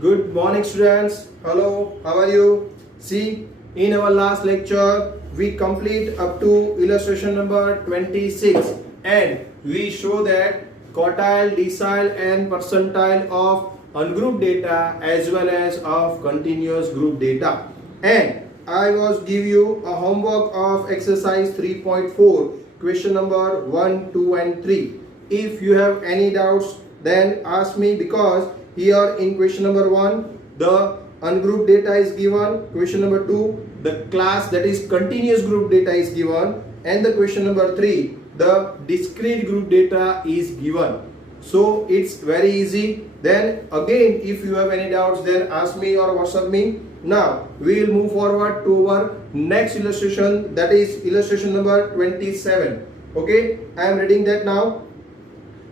Good morning, students. Hello, how are you? See, in our last lecture, we complete up to illustration number 26 and we show that quartile, decile and percentile of ungrouped data as well as of continuous group data. And I was give you a homework of exercise 3.4, question number 1, 2 and 3. If you have any doubts, then ask me, because here in question number 1 the ungrouped data is given, question number 2 the class that is continuous group data is given, and the question number 3 the discrete group data is given. So it's very easy. Then again, if you have any doubts, then ask me or WhatsApp me. Now we will move forward to our next illustration, that is illustration number 27. Okay, I am reading that now.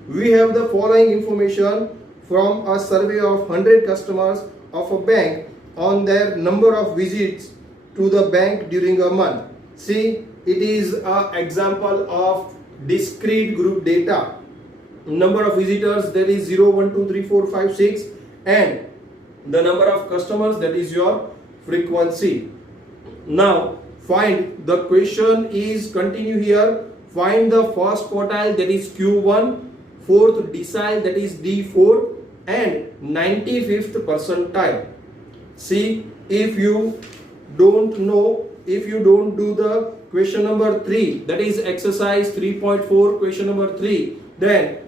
We have the following information from a survey of 100 customers of a bank on their number of visits to the bank during a month. See, it is an example of discrete group data. Number of visitors, that is 0, 1, 2, 3, 4, 5, 6, and the number of customers, that is your frequency. Now find, the question is continue here, find the first quartile, that is Q1, fourth decile, that is D4, and 95th percentile. See, if you don't know, if you don't do the question number 3, that is exercise 3.4 question number 3, then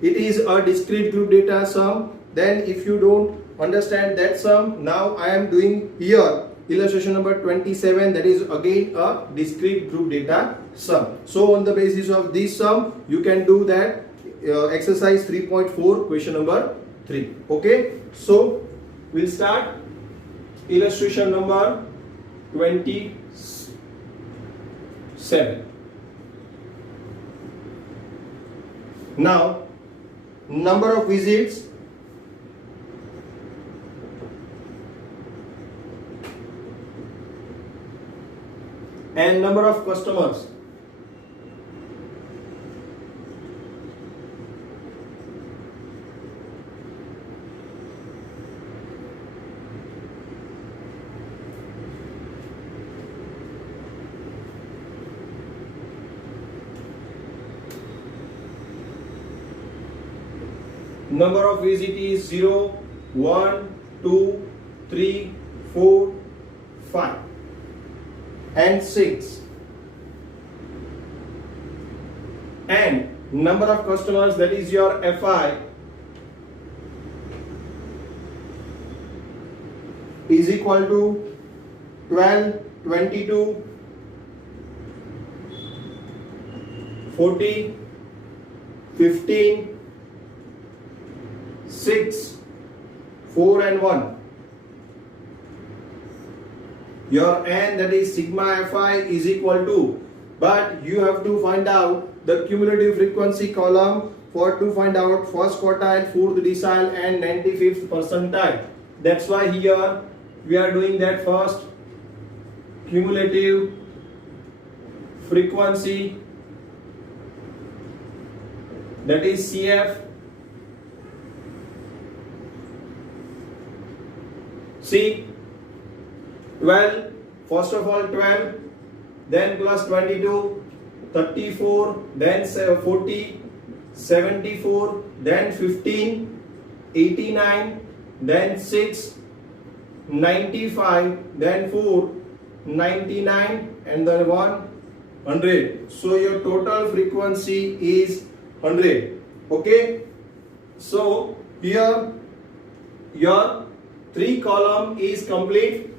it is a discrete group data sum. Then if you don't understand that sum, now I am doing here illustration number 27, that is again a discrete group data sum. So on the basis of this sum, you can do that exercise 3.4 question number 3. Okay, so we'll start illustration number 27. Now number of visits and number of customers. Number of visits is 0, 1, 2, 3, 4, 5 and 6. And number of customers, that is your FI, is equal to 12, 22, 40, 15, 6, 4 and 1. Your N, that is sigma Fi, is equal to, but you have to find out the cumulative frequency column to find out first quartile, fourth decile and 95th percentile. That's why here we are doing that first. Cumulative frequency, that is CF. See, 12, first of all 12, then plus 22, 34, then 40, 74, then 15, 89, then 6, 95, then 4, 99 and then 100. So your total frequency is 100. Okay, so here your 3 column is complete.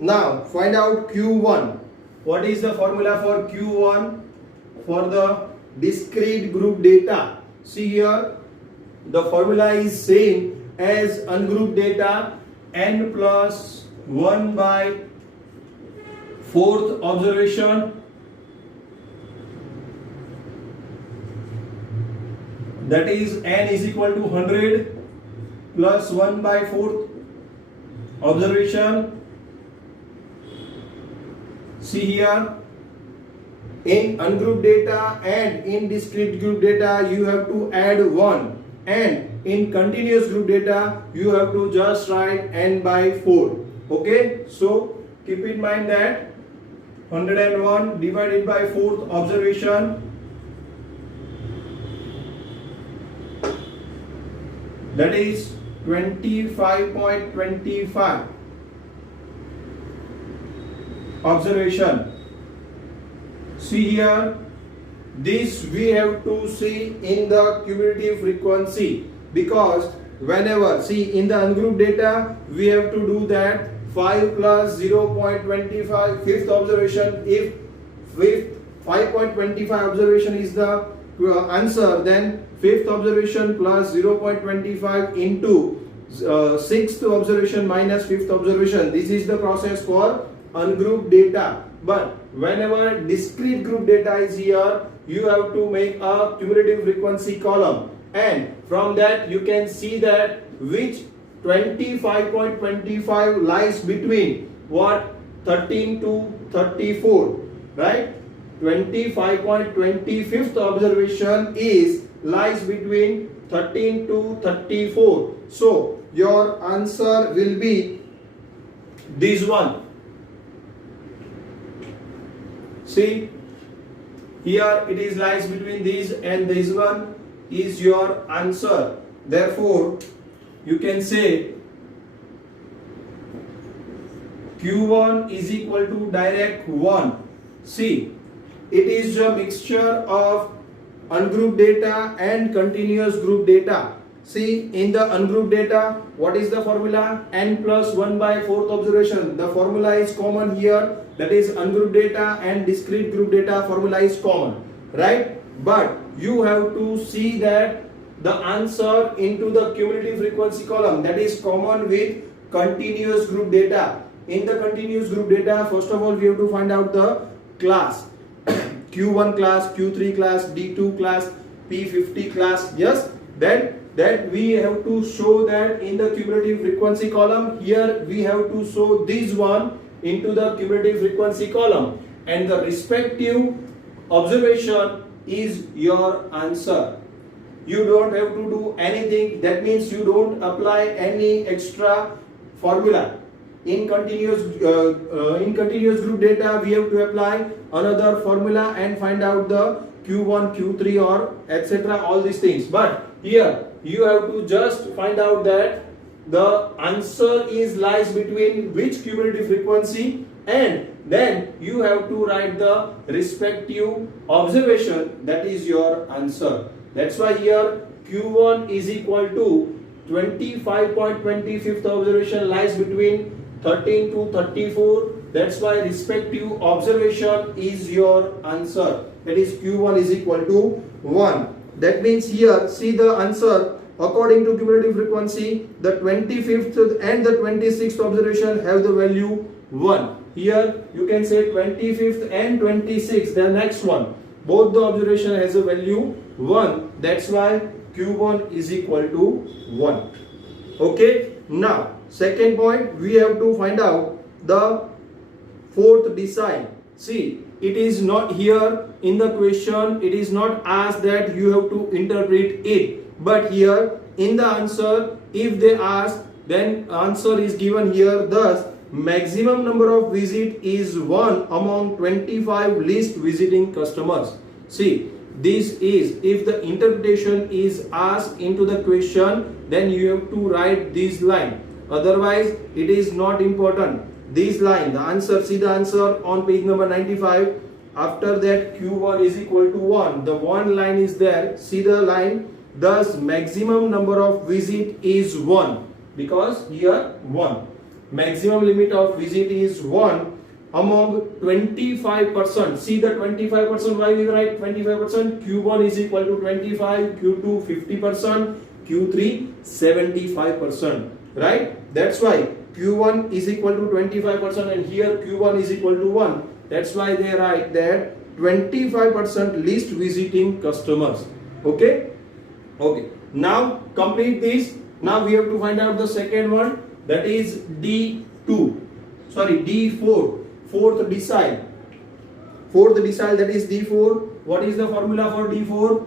Now find out Q1. What is the formula for Q1 for the discrete group data? See here, the formula is same as ungrouped data, n plus 1 by 4th observation, that is n is equal to 100 plus 1 by 4th observation. See here, in ungrouped data and in discrete group data you have to add 1 and in continuous group data you have to just write n by 4. Okay, so keep in mind that 101 divided by 4th observation, that is 25.25 observation. See here, this we have to see in the cumulative frequency, because whenever, see in the ungrouped data we have to do that 5 plus 0.25 fifth observation. If 5.25 observation is the answer, then fifth observation plus 0.25 into sixth observation minus fifth observation. This is the process for ungrouped data. But whenever discrete group data is here, you have to make a cumulative frequency column, and from that you can see that which 25.25 lies between what 13 to 34, right? 25.25th observation is lies between 13 to 34. So your answer will be this one. See here, it is lies between these, and this one is your answer. Therefore you can say Q1 is equal to direct 1. See, it is a mixture of ungrouped data and continuous group data. See, in the ungrouped data, what is the formula? N plus 1 by 4th observation. The formula is common here, that is ungrouped data and discrete group data formula is common, right? But you have to see that the answer into the cumulative frequency column, that is common with continuous group data. In the continuous group data, first of all we have to find out the class. Q1 class, Q3 class, D2 class, P50 class. Yes, then that we have to show that in the cumulative frequency column. Here we have to show this one into the cumulative frequency column, and the respective observation is your answer. You don't have to do anything. That means you don't apply any extra formula. In continuous group data, we have to apply another formula and find out the Q1, Q3 or etc. all these things. But here you have to just find out that the answer is lies between which cumulative frequency, and then you have to write the respective observation. That is your answer. That's why here Q1 is equal to 25.25th observation lies between 13 to 34. That's why respective observation is your answer. That is Q1 is equal to 1. That means here, see the answer according to cumulative frequency, the 25th and the 26th observation have the value 1. Here you can say 25th and 26th, the next one, both the observation has a value 1. That's why Q1 is equal to 1. Okay, now second point, we have to find out the fourth decile. See, it is not here in the question, it is not asked that you have to interpret it, but here in the answer, if they ask, then answer is given here. Thus, maximum number of visit is 1 among 25 least visiting customers. See, this is, if the interpretation is asked into the question, then you have to write this line. Otherwise, it is not important. This line, the answer, see the answer on page number 95. After that, Q1 is equal to 1. The one line is there. See the line. Thus, maximum number of visit is 1. Because here 1. Maximum limit of visit is 1 among 25%. See the 25%. Why we write 25%? Q1 is equal to 25, Q2 50%, Q3 75%. Right? That's why Q1 is equal to 25%, and here Q1 is equal to 1. That's why they write that 25% least visiting customers. Okay? Okay. Now complete this. Now we have to find out the second one, that is D4, fourth decile. Fourth decile, that is D4. What is the formula for D4?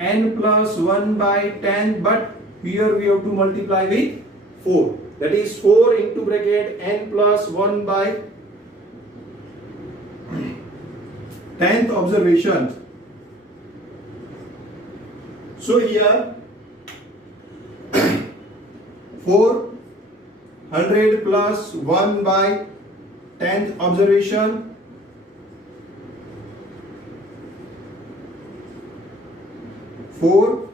n plus 1 by 10, but here we have to multiply with 4. That is 4 into bracket n plus 1 by 10th observation. So here 400 plus 1 by 10th observation, four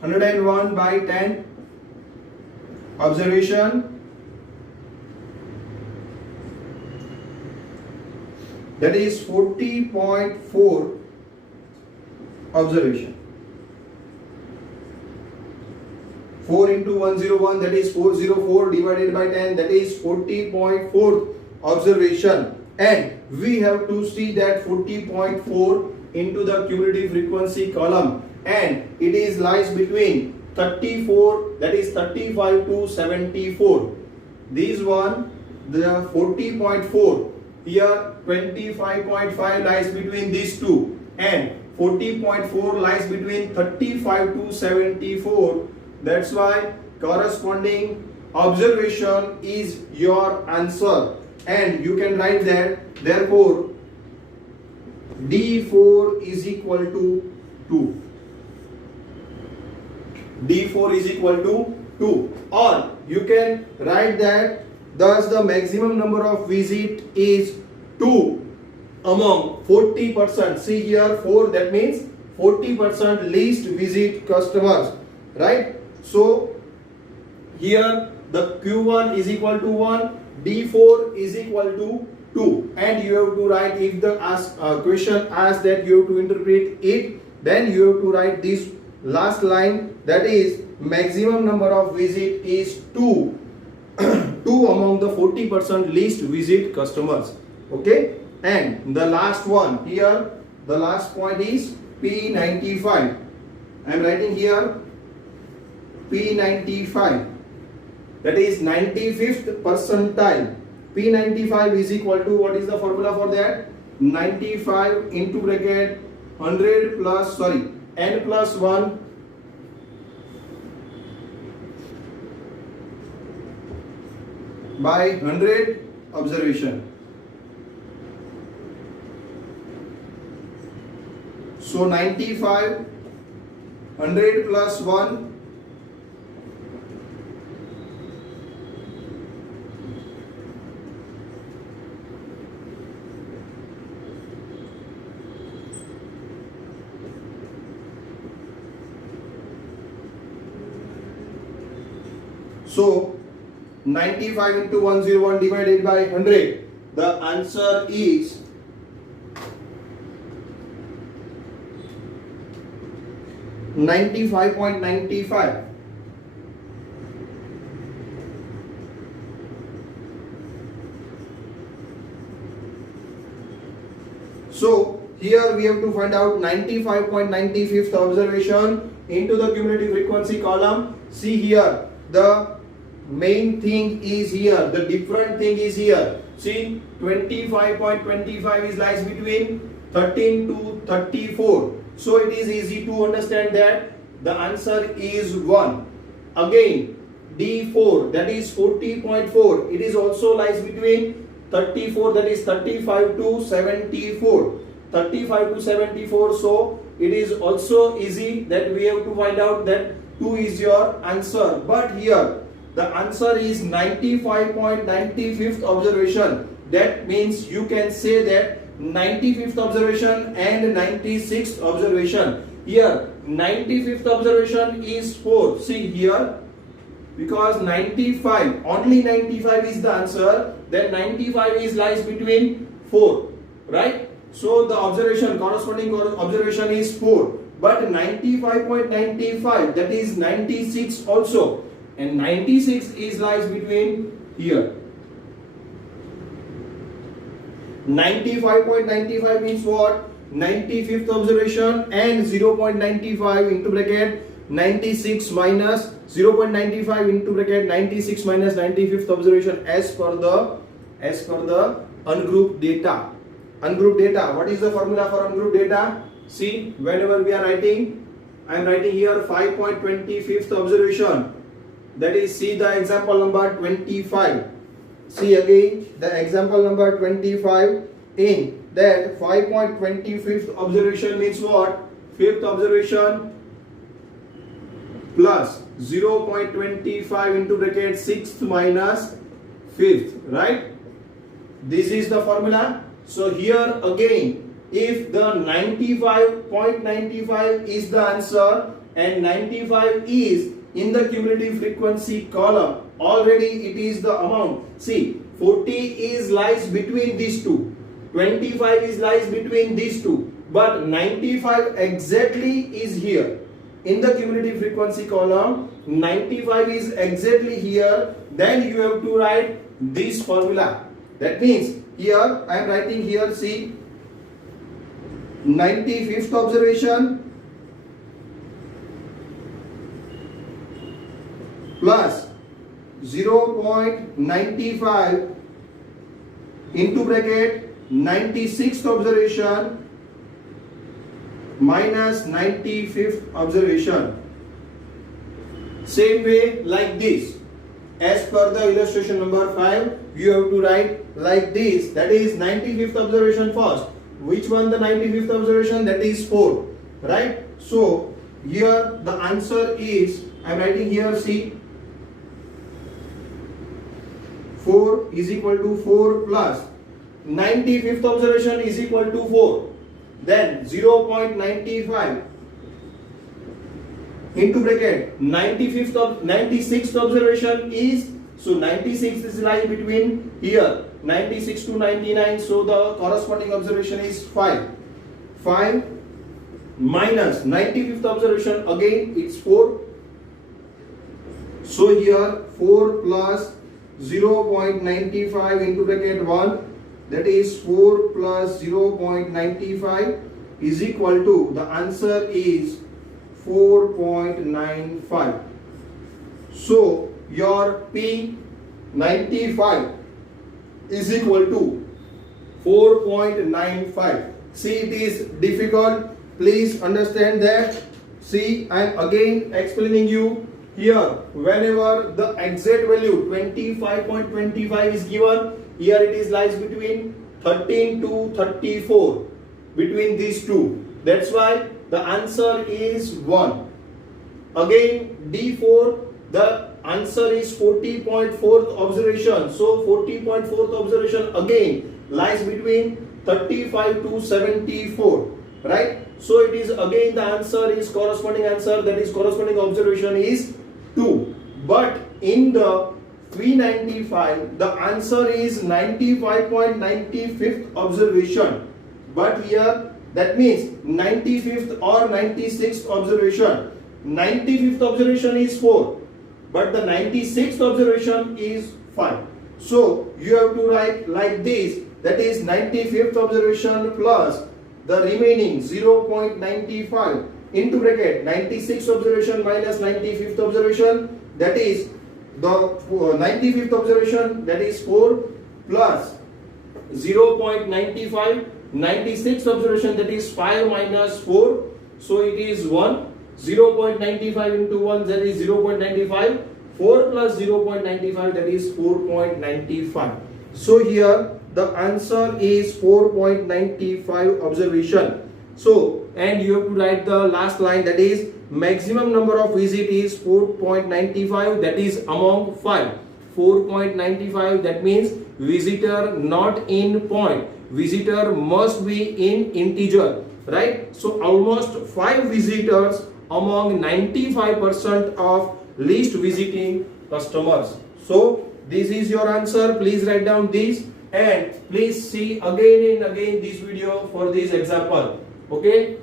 101 by 10 observation, that is 40.4 observation. 4 into 101, that is 404 divided by 10, that is 40.4 observation, and we have to see that 40.4 into the cumulative frequency column, and it is lies between 34, that is 35 to 74. This one, the 40.4, here 25.5 lies between these two, and 40.4 lies between 35 to 74. That's why corresponding observation is your answer, and you can write that therefore D4 is equal to 2. D4 is equal to 2, or you can write that thus the maximum number of visit is 2 among 40%. See here 4, that means 40% least visit customers, right? So here the Q1 is equal to 1, D4 is equal to 2, and you have to write, if the question asks that you have to interpret it, then you have to write this last line, that is maximum number of visit is 2 2 among the 40% least visit customers. Okay, and the last one here, the last point is P95. I am writing here P95, that is 95th percentile. P95 is equal to, what is the formula for that? 95 into bracket 100 plus, sorry, n plus 1 by 100 observation. So 95, 100 plus 1, so 95 into 101 divided by 100, the answer is 95.95. So here we have to find out 95.95th observation into the cumulative frequency column. See here, the main thing is here, the different thing is here. See, 25.25 is lies between 13 to 34. So it is easy to understand that the answer is 1. Again, D4, that is 40.4, it is also lies between 34, that is 35 to 74. 35 to 74, so it is also easy that we have to find out that 2 is your answer. But here the answer is 95.95th observation. That means you can say that 95th observation and 96th observation. Here 95th observation is 4. See here, because 95, only 95 is the answer, then 95 is lies between 4, right? So the observation, corresponding observation is 4, but 95.95, that is 96 also, and 96 is lies between here. 95.95 means what? 95th observation and 0.95 into bracket 96 minus 0.95 into bracket 96 minus 95th observation as per the ungrouped data. Ungrouped data. What is the formula for ungrouped data? See, whenever we are writing I am writing here 5.25th observation. That is, see the example number 25. See again the example number 25. In that 5.25th observation means what? Fifth observation plus 0.25 into bracket 6th minus 5th, right? This is the formula. So here again, if the 95.95 is the answer and 95 is in the cumulative frequency column, already it is the amount. See, 40 is lies between these two, 25 is lies between these two, but 95 exactly is here. In the cumulative frequency column, 95 is exactly here. Then you have to write this formula. That means here I am writing here, see, 95th observation plus 0.95 into bracket 96th observation minus 95th observation. Same way like this. As per the illustration number 5, you have to write like this. That is 95th observation first. Which one the 95th observation? That is 4. Right? So here the answer is, I am writing here, see, 4 is equal to 4 plus 95th observation is equal to 4. Then 0.95 into bracket 96th observation is, so 96 is lying between here 96 to 99, so the corresponding observation is 5 minus 95th observation, again it's 4. So here 4 plus 0.95 into bracket 1, that is 4 plus 0.95 is equal to, the answer is 4.95. So your P95 is equal to 4.95. See, it is difficult. Please understand that. See, I am again explaining you here. Whenever the exact value 25.25 is given, here it is lies between 13 to 34, between these two. That's why the answer is 1. Again D4, the answer is 40.4th observation. So 40.4th observation again lies between 35 to 74, right? So it is again the answer is corresponding answer, that is corresponding observation is 2. But in the 395, the answer is 95.95th observation. But here that means 95th or 96th observation. 95th observation is 4, but the 96th observation is 5. So you have to write like this, that is 95th observation plus the remaining 0.95 into bracket 96th observation minus 95th observation, that is the 95th observation, that is 4 plus 0.95, 96th observation, that is 5 minus 4, so it is 1. 0.95 into 1, that is 0.95. 4 plus 0.95, that is 4.95. So here the answer is 4.95 observation. So, and you have to write the last line, that is maximum number of visit is 4.95, that is among 5. 4.95, that means visitor not in point, visitor must be in integer, right? So almost 5 visitors among 95% of least visiting customers. So this is your answer. Please write down this and please see again and again this video for this example. Okay,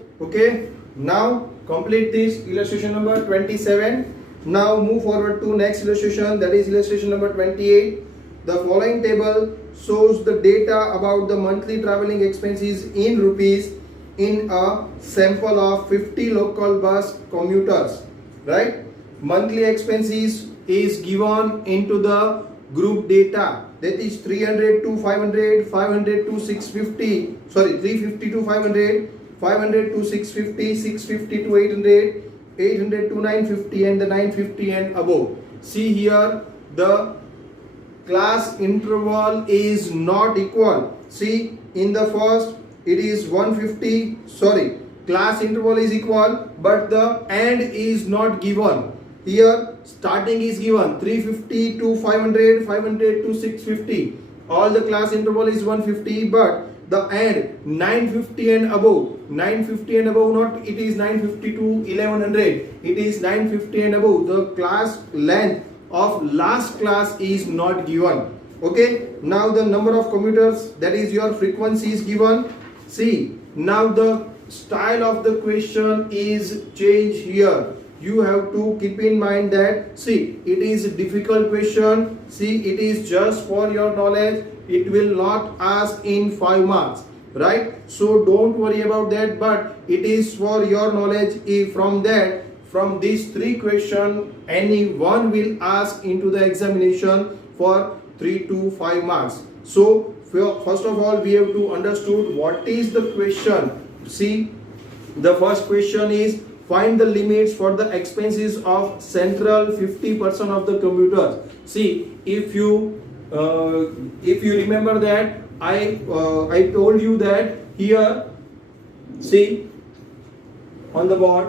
now complete this illustration number 27. Now move forward to next illustration, that is illustration number 28. The following table shows the data about the monthly traveling expenses in rupees in a sample of 50 local bus commuters, right? Monthly expenses is given into the group data, that is 300 to 500, 500 to 650, sorry 350 to 500, 500 to 650, 650 to 800, 800 to 950 and the 950 and above. See here, the class interval is not equal. See, in the first it is 150, sorry, class interval is equal, but the end is not given. Here starting is given 350 to 500, 500 to 650. All the class interval is 150, but the end 950 and above, 950 and above, not it is 950 to 1100, it is 950 and above. The class length of last class is not given. Okay, now the number of commuters, that is your frequency, is given. See, now the style of the question is changed here. You have to keep in mind that, see, it is a difficult question. See, it is just for your knowledge. It will not ask in 5 marks, right? So don't worry about that, but it is for your knowledge. If from that, from these 3 questions, any one will ask into the examination for 3 to 5 marks. So first of all, we have to understood what is the question. See, the first question is, find the limits for the expenses of central 50% of the commuters. See, if you remember that I told you that here, see on the board,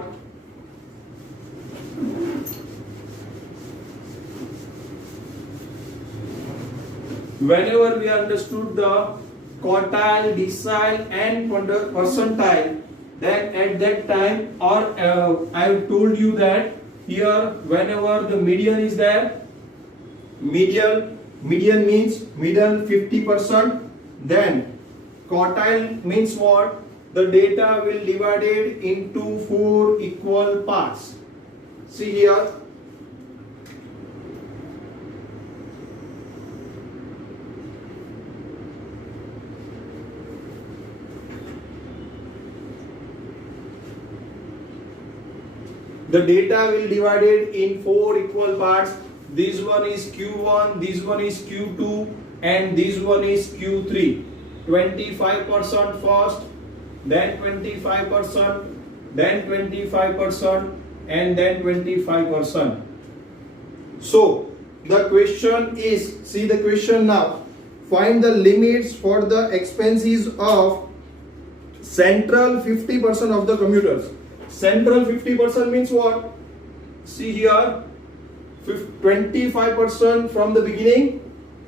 whenever we understood the quartile, decile and percentile, then at that time, or I told you that here whenever the median is there, median means middle 50%, then quartile means what? The data will divided into 4 equal parts. See here, the data will divided in 4 equal parts. This one is Q1, this one is Q2 and this one is Q3. 25% first, then 25%, then 25% and then 25%. So the question is, see the question now, find the limits for the expenses of central 50% of the commuters. Central 50% means what? See here, 25% from the beginning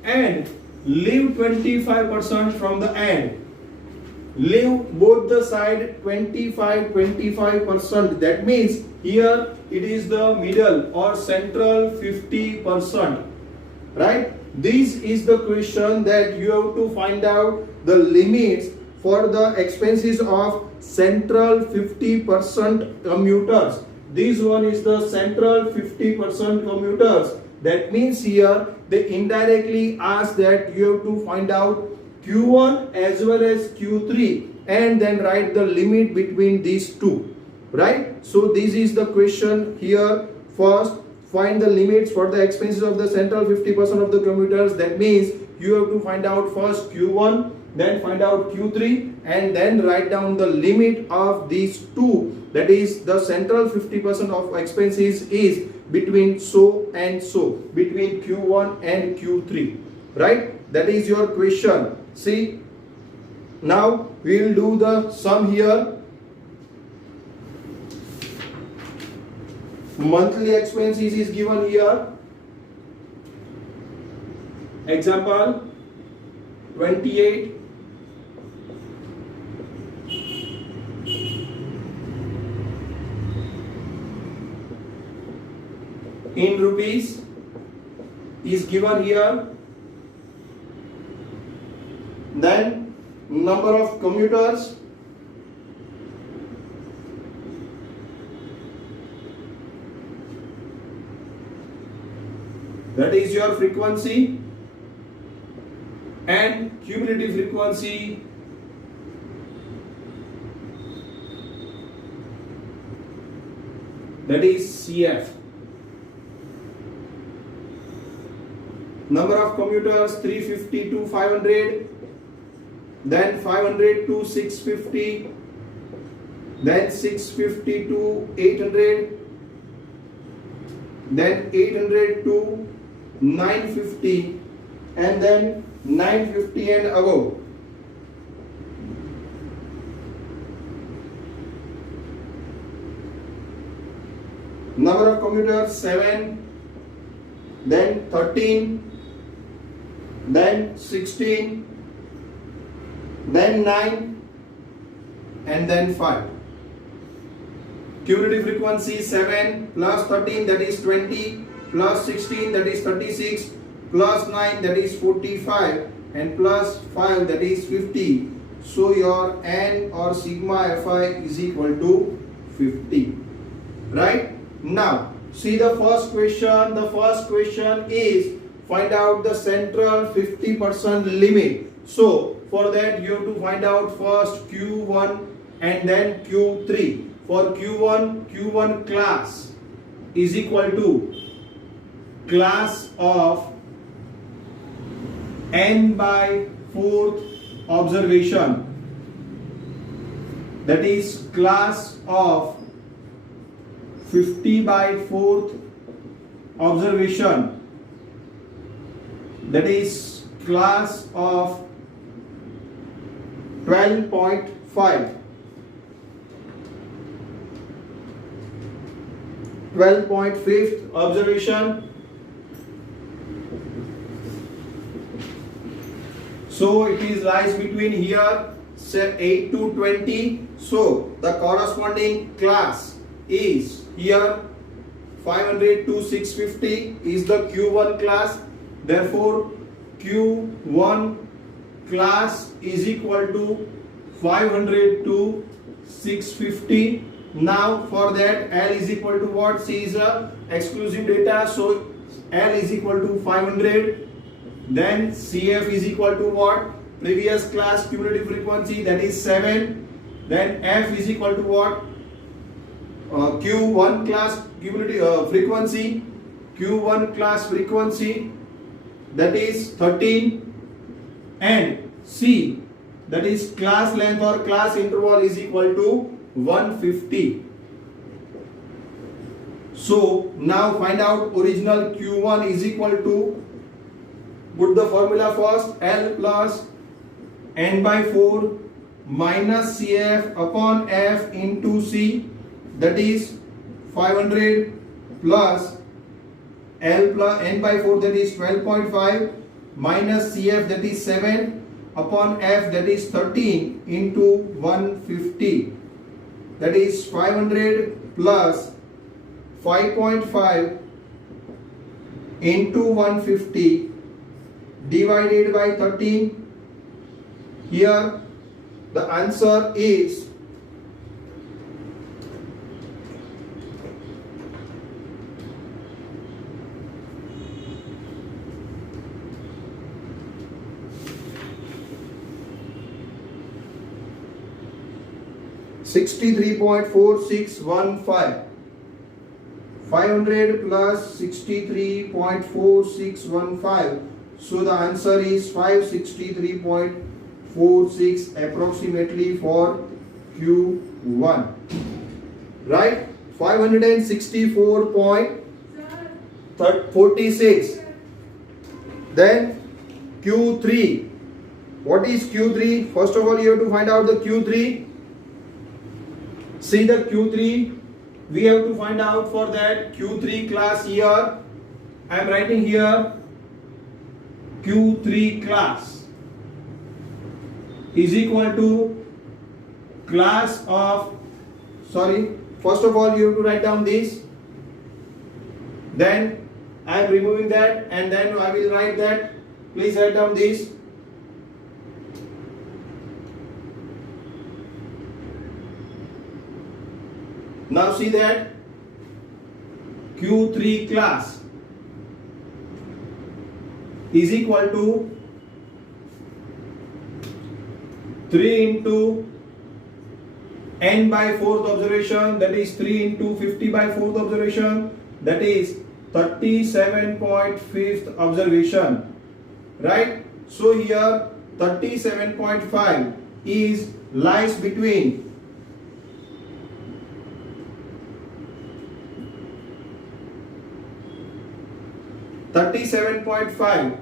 and leave 25% from the end. Leave both the side 25%. That means here it is the middle or central 50%. Right? This is the question that you have to find out the limits for the expenses of central 50% commuters. This one is the central 50% commuters. That means here they indirectly ask that you have to find out Q1 as well as Q3 and then write the limit between these two. Right? So this is the question here. First, find the limits for the expenses of the central 50% of the commuters. That means you have to find out first Q1, then find out Q3 and then write down the limit of these two. That is, the central 50% of expenses is between so and so, between Q1 and Q3. Right? That is your question. See, now we will do the sum here. Monthly expenses is given here. Example 28. In rupees is given here. Then number of commuters, that is your frequency, and cumulative frequency, that is CF. Number of commuters 350 to 500, then 500 to 650, then 650 to 800, then 800 to 950, and then 950 and above. Number of commuters 7, then 13, then 16, then 9, and then 5. Cumulative frequency 7 plus 13, that is 20, plus 16, that is 36, plus 9, that is 45, and plus 5, that is 50. So your N or sigma Fi is equal to 50. Right? Now, see the first question. The first question is find out the central 50% limit. So, for that you have to find out first Q1 and then Q3. For Q1 class is equal to class of n by 4th observation, that is class of 50 by 4th observation, that is class of 12.5. 12.5th observation. So it is lies between here say 8 to 20. So the corresponding class is here 500 to 650 is the Q1 class. Therefore Q1 class is equal to 500 to 650. Now for that L is equal to what? C is a exclusive data, so L is equal to 500. Then CF is equal to what? Previous class cumulative frequency, that is 7. Then F is equal to what? Q1 class cumulative frequency. Q1 class frequency, that is 13. And C, that is class length or class interval, is equal to 150. So now find out original Q1 is equal to, put the formula first, L plus n by 4 minus CF upon F into C, that is 500 plus L plus n by 4, that is 12.5, minus CF, that is 7, upon F, that is 13, into 150, that is 500 plus 5.5 into 150 divided by 13. Here the answer is 63.4615. 500 plus 63.4615. So the answer is 563.46 approximately for Q1. Right? 564.46. Then Q3. What is Q3? First of all, you have to find out the Q3. See the Q3. We have to find out for that Q3 class here. I am writing here Q3 class is equal to class of, first of all you have to write down this. Then I am removing that and then I will write that. Please write down this. Now see that Q3 class is equal to 3 into n by 4th observation, that is 3 into 50 by 4th observation, that is 37.5th observation. Right? So here 37.5 is lies between 37.5.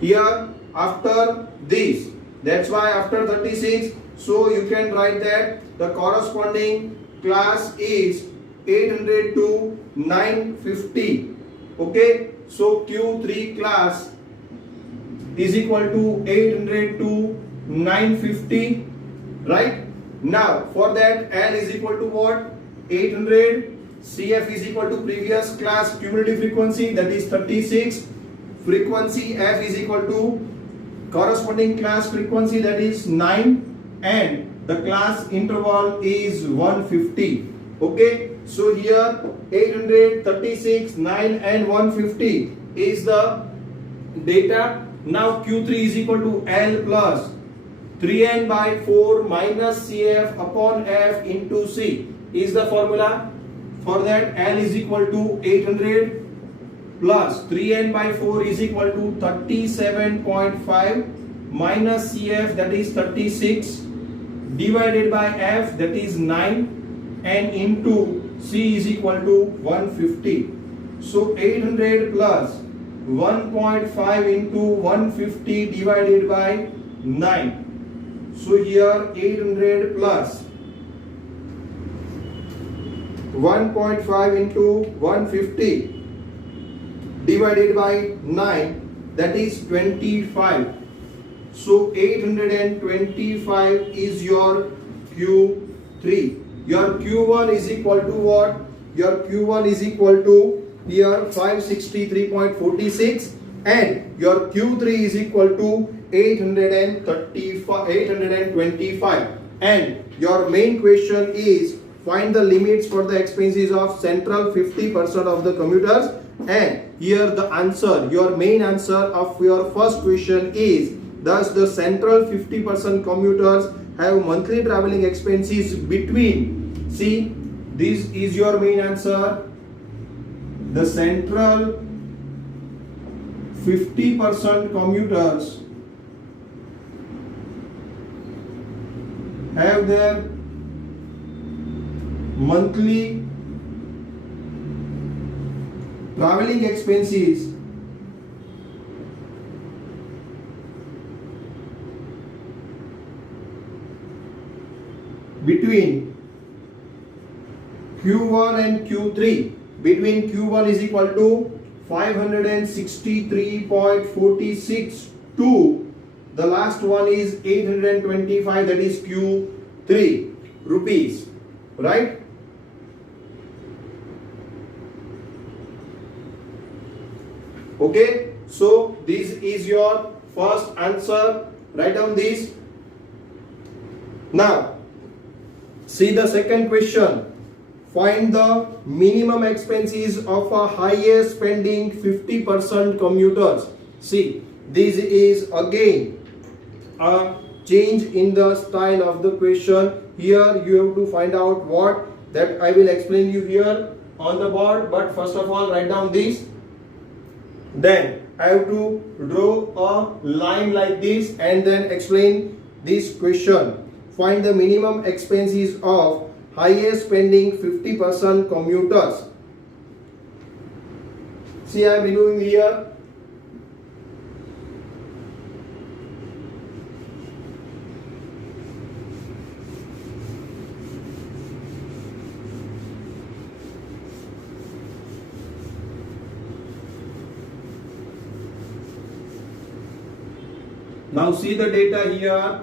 Here after this, that's why after 36, so you can write that the corresponding class is 800 to 950. Okay, so Q3 class is equal to 800 to 950, right? Now for that L is equal to what? 800. CF is equal to previous class cumulative frequency, that is 36. Frequency F is equal to corresponding class frequency, that is 9, and the class interval is 150. Okay, so here 800, 36, 9 and 150 is the data. Now Q3 is equal to L plus 3n by 4 minus CF upon F into C is the formula. For that L is equal to 800 plus 3n by 4 is equal to 37.5 minus CF, that is 36, divided by F, that is 9, and into C is equal to 150. So 800 plus 1.5 into 150 divided by 9. So here 800 plus 1.5 into 150 divided by 9, that is 25. So 825 is your Q3. Your Q1 is equal to what? Your Q1 is equal to here 563.46, and your Q3 is equal to 825, and your main question is find the limits for the expenses of central 50% of the commuters. And here the answer, your main answer of your first question is, thus the central 50% commuters have monthly traveling expenses between, see, this is your main answer, the central 50% commuters have their monthly traveling expenses between Q1 and Q3. Between Q1 is equal to 563.46 to the last one is 825, that is Q3 rupees, right? Okay, so this is your first answer. Write down this. Now see the second question. Find the minimum expenses of a highest spending 50% commuters. See, this is again a change in the style of the question. Here you have to find out what that I will explain you here on the board, but first of all write down this. Then I have to draw a line like this and then explain this question. Find the minimum expenses of highest spending 50% commuters. See, I am removing here. Now see the data here.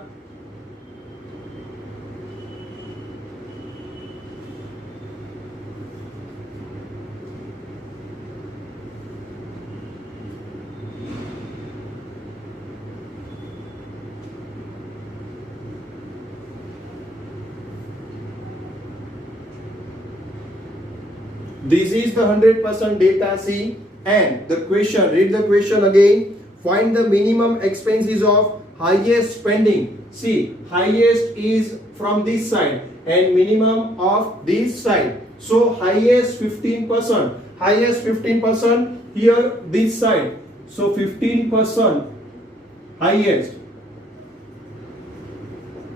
This is the 100% data, see, and the question, read the question again. Find the minimum expenses of highest spending. See, highest is from this side and minimum of this side. So highest 15%. Highest 15% here this side. So 15% highest.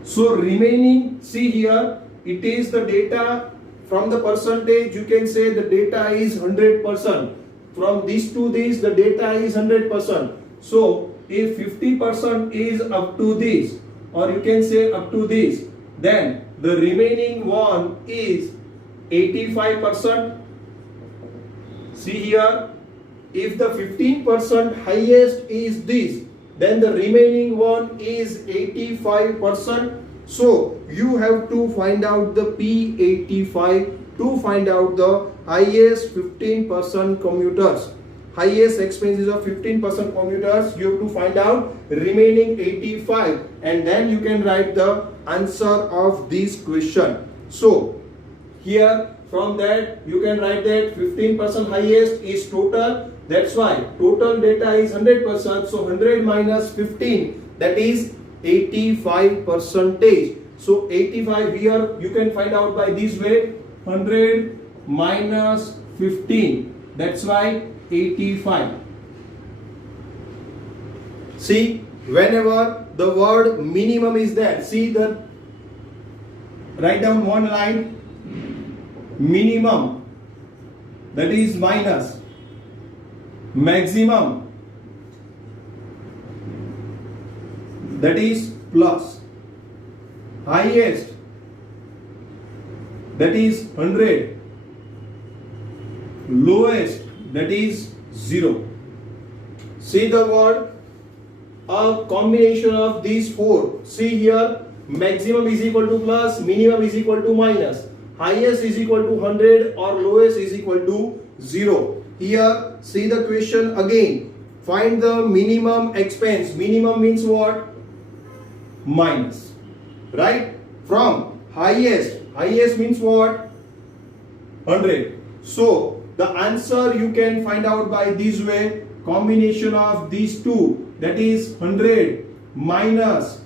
So remaining, see here, it is the data from the percentage you can say the data is 100%. From this to this the data is 100%. So if 50% is up to this, or you can say up to this, then the remaining one is 85%. See here, if the 15% highest is this, then the remaining one is 85%. So you have to find out the P85 to find out the highest 15% commuters. Highest expenses of 15% commuters, you have to find out remaining 85, and then you can write the answer of this question. So here from that you can write that 15% highest is total. That's why total data is 100%. So 100 minus 15, that is 85%. So 85 here you can find out by this way, 100 minus 15, that's why 85. See, whenever the word minimum is there, see the, write down one line, minimum, that is minus, maximum, that is plus, highest, that is 100, lowest, that is 0. See the word, a combination of these four. See here, maximum is equal to plus, minimum is equal to minus, highest is equal to 100, or lowest is equal to 0. Here, see the question again. Find the minimum expense. Minimum means what? Minus. Right? From highest. Highest means what? 100. So, the answer you can find out by this way. Combination of these two. That is 100 minus.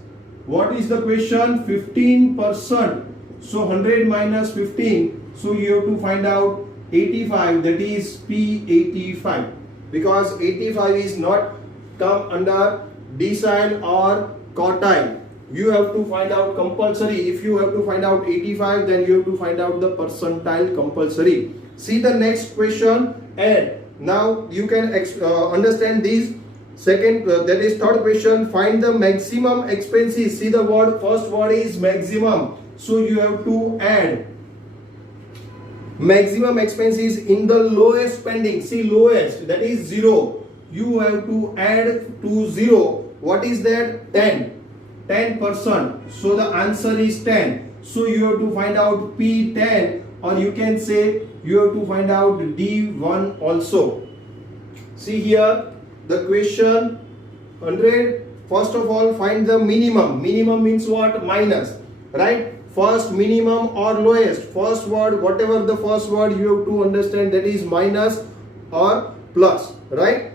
What is the question? 15%. So 100 minus 15. So you have to find out 85. That is P85. Because 85 is not come under decile or quartile. You have to find out compulsory. If you have to find out 85, then you have to find out the percentile compulsory. See the next question, and now you can understand this. Second, that is third question. Find the maximum expenses. See the word, first word is maximum. So you have to add maximum expenses in the lowest spending. See lowest, that is 0. You have to add to 0. What is that? 10%. So the answer is 10. So you have to find out P10, or you can say you have to find out D1 also. See here the question 100. First of all, find the minimum. Minimum means what? Minus. Right? First minimum or lowest. First word, whatever the first word, you have to understand that is minus or plus. Right?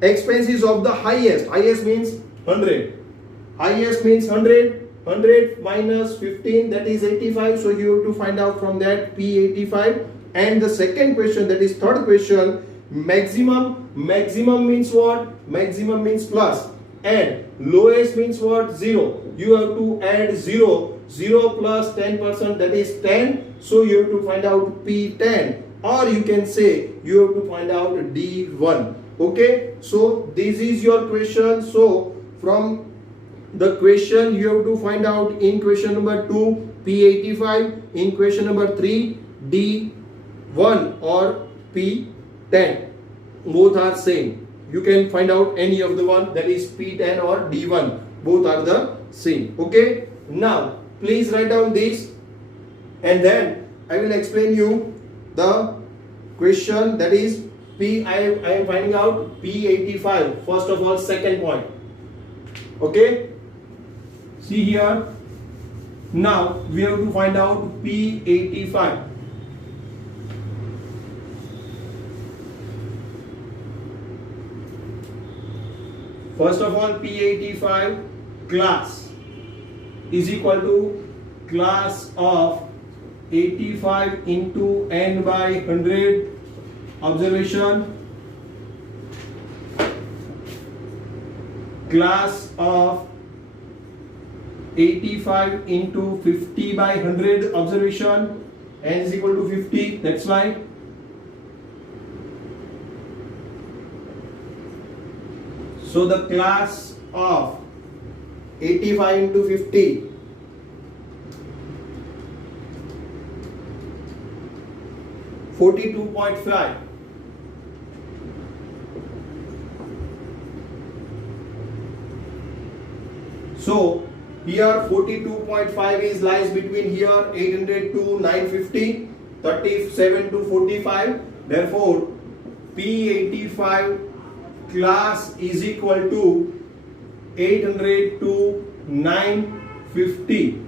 Expenses of the highest. Highest means 100. Highest means 100. 100 minus 15, that is 85. So you have to find out from that P85. And the second question, that is third question, maximum. Maximum means what? Maximum means plus. And lowest means what? 0. You have to add 0. 0 plus 10%, that is 10. So you have to find out P10. Or you can say you have to find out D1. Okay. So this is your question. So from the question you have to find out in question number 2 P85, in question number 3 D1 or P10. Both are same. You can find out any of the one, that is P10 or D1. Both are the same. Okay. Now please write down this, and then I will explain you the question, that is I am finding out P85. First of all, second point. Okay. See here. Now we have to find out P85. First of all, P85 class is equal to class of 85 into n by 100 observation, class of 85 into 50 by 100 observation, n is equal to 50, that's fine. So the class of 85 into 50, 42.5. So here 42.5 is lies between here 800 to 950, 37 to 45. Therefore, P85 class is equal to 800 to 950.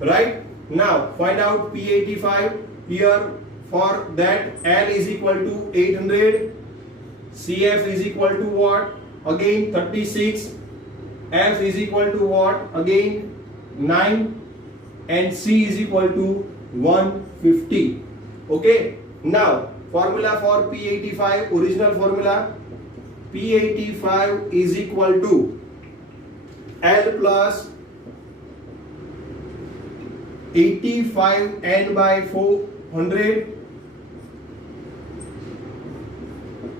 Right? Now find out P85 here. For that, L is equal to 800, CF is equal to what? Again 36, F is equal to what? Again 9, and C is equal to 150. Okay. Now formula for P85, original formula, P85 is equal to L plus 85 N by 400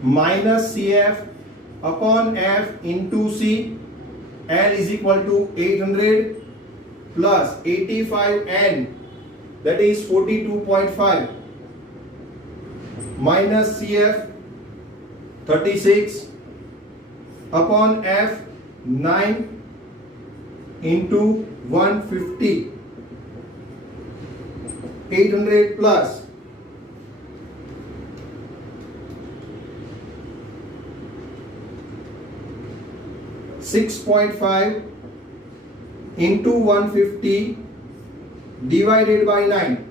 minus CF upon F into C. L is equal to 800 plus 85N, that is 42.5, minus CF 36 upon F 9 into 150. 800 plus 6.5 into 150 divided by 9.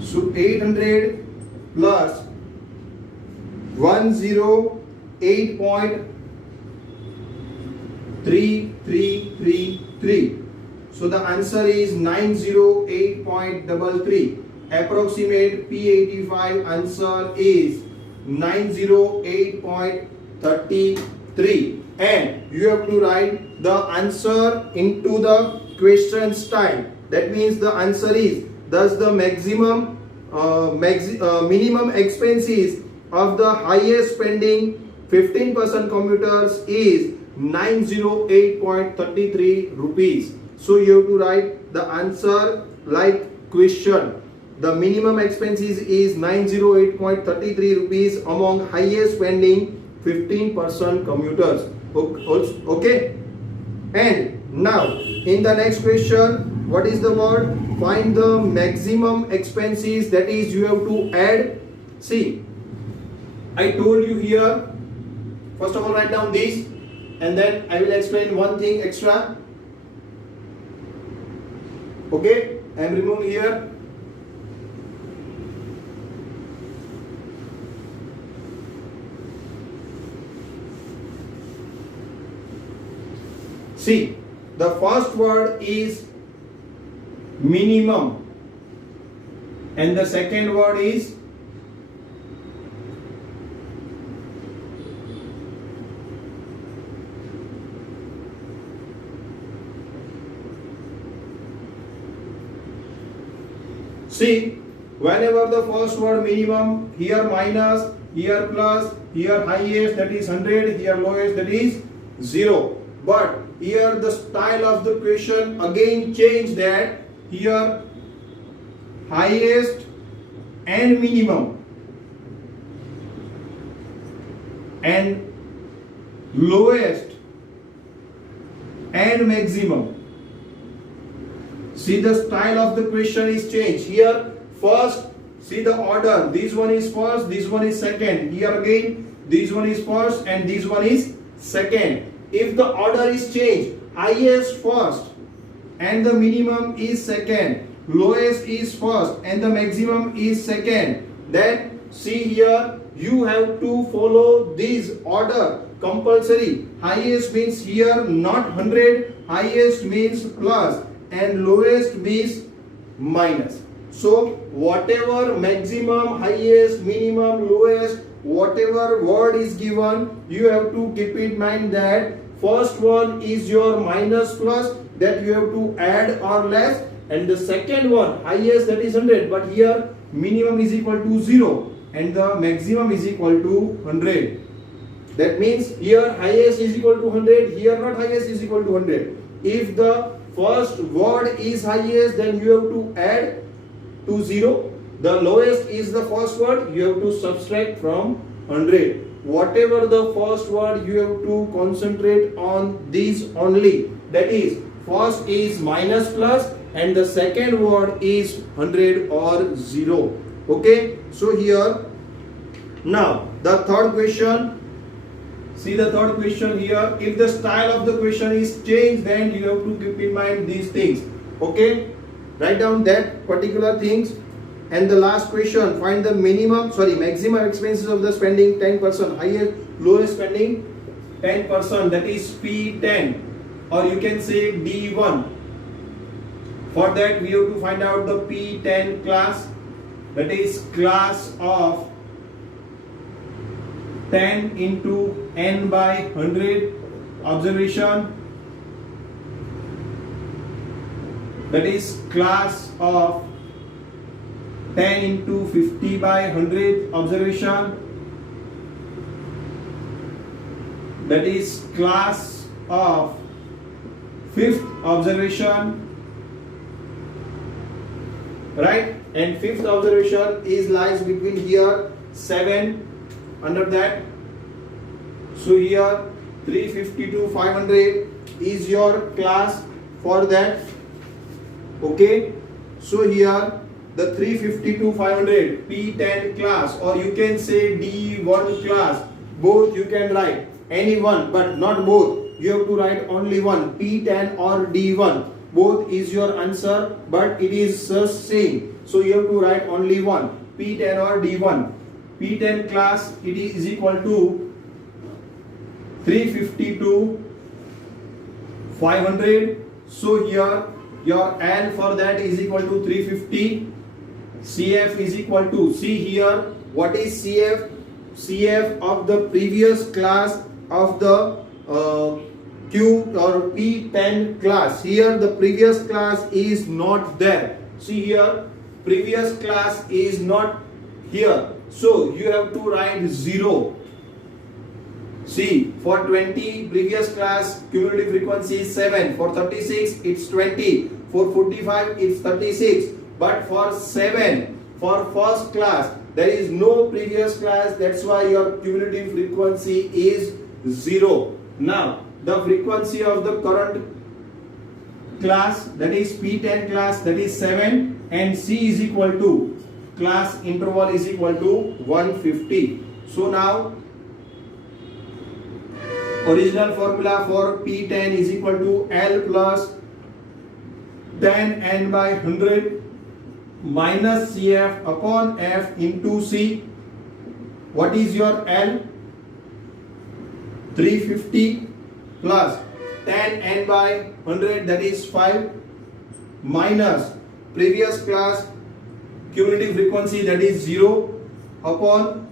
So 800 plus 108.3333. So the answer is 908.33. Approximate P85 answer is 908.33, and you have to write the answer into the question style. That means the answer is, thus the minimum expenses of the highest spending 15% commuters is 908.33 rupees. So you have to write the answer like question. The minimum expenses is 908.33 rupees among highest spending 15% commuters. Okay. And now in the next question, what is the word? Find the maximum expenses, that is you have to add. See, I told you here, first of all write down this, and then I will explain one thing extra. Okay, I am removing here. See, the first word is minimum and the second word is see, whenever the first word minimum, here minus, here plus, here highest, that is 100, here lowest, that is 0. But here the style of the question again change, that here highest and minimum and lowest and maximum. See, the style of the question is changed. Here first, see the order, this one is first, this one is second. Here again, this one is first and this one is second. If the order is changed, highest first and the minimum is second, lowest is first and the maximum is second, then see here you have to follow this order compulsory. Highest means here not 100, highest means plus and lowest means minus. So whatever maximum, highest, minimum, lowest, whatever word is given, you have to keep in mind that first one is your minus plus, that you have to add or less, and the second one highest, that is 100, but here minimum is equal to 0 and the maximum is equal to 100. That means here highest is equal to 100, here not highest is equal to 100. If the first word is highest, then you have to add to 0. The lowest is the first word, you have to subtract from 100. Whatever the first word, you have to concentrate on these only. That is, first is minus plus and the second word is 100 or 0. Okay, so here now the third question. See the third question here. If the style of the question is changed, then you have to keep in mind these things. Okay, write down that particular things. And the last question, find the maximum expenses of the spending 10%, highest, lowest spending 10%, that is P10, or you can say D1. For that we have to find out the P10 class, that is class of 10 into n by 100 observation, that is class of 10 into 50 by 100 observation, that is class of 5th observation, right? And 5th observation is lies between here 7 under that. So here 350 to 500 is your class for that. Okay, so here the 350 to 500 P10 class, or you can say D1 class, both you can write any one, but not both. You have to write only one, P10 or D1. Both is your answer, but it is the same. So you have to write only one, P10 or D1. P10 class, it is equal to 350 to 500. So here your L for that is equal to 350. CF is equal to, see here, what is CF? CF of the previous class of the Q or P10 class. Here the previous class is not there. See here, previous class is not here. So you have to write 0. See, for 20 previous class cumulative frequency is 7. For 36 it's 20. For 45 it's 36. But for 7, for first class, there is no previous class. That's why your cumulative frequency is 0. Now, the frequency of the current class, that is P10 class, that is 7, and C is equal to, class interval is equal to 150. So now, original formula for P10 is equal to L plus 10 n by 100 minus CF upon F into C. What is your L? 350 plus 10 n by 100, that is 5, minus previous class cumulative frequency, that is 0, upon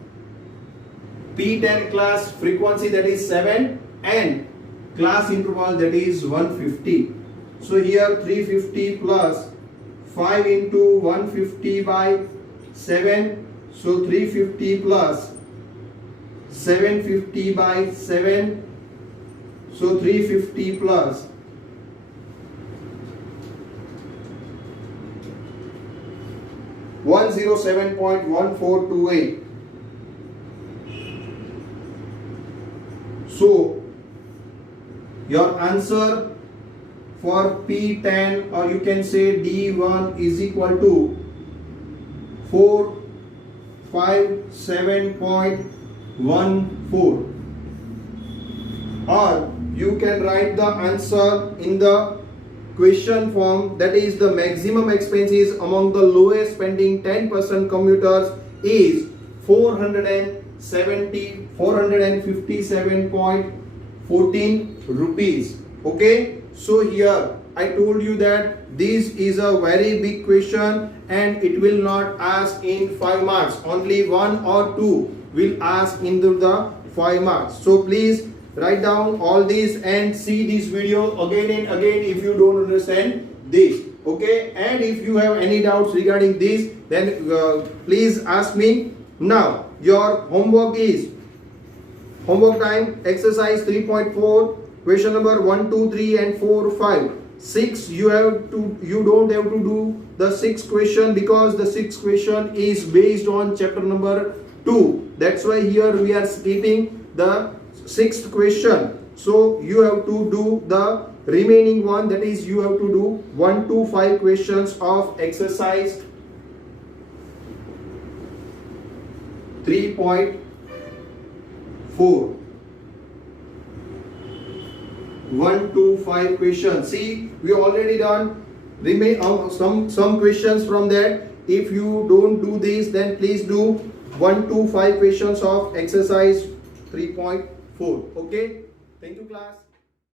P10 class frequency, that is 7, and class interval, that is 150. So here 350 plus 5 into 150 by 7, so 350 plus 750 by 7, so 350 plus 107.1428. So your answer for P10, or you can say D1, is equal to 457.14, or you can write the answer in the question form, that is the maximum expenses among the lowest spending 10% commuters is 457.14 rupees. Okay, so here I told you that this is a very big question and it will not ask in 5 marks. Only 1 or 2 will ask into the 5 marks. So please write down all these and see this video again and again if you don't understand this. Okay, and if you have any doubts regarding this, then please ask me. Now your homework is homework time, exercise 3.4, question number 1, 2, 3 and 4, 5. 6 you don't have to do the 6th question because the 6th question is based on chapter number 2. That's why here we are skipping the 6th question. So you have to do the remaining one, that is you have to do 1 to 5 questions of exercise 3.4. 1 to 5 questions. See, we already done some questions from that. If you don't do this, then please do 1 to 5 questions of exercise 3.4. Okay, thank you class.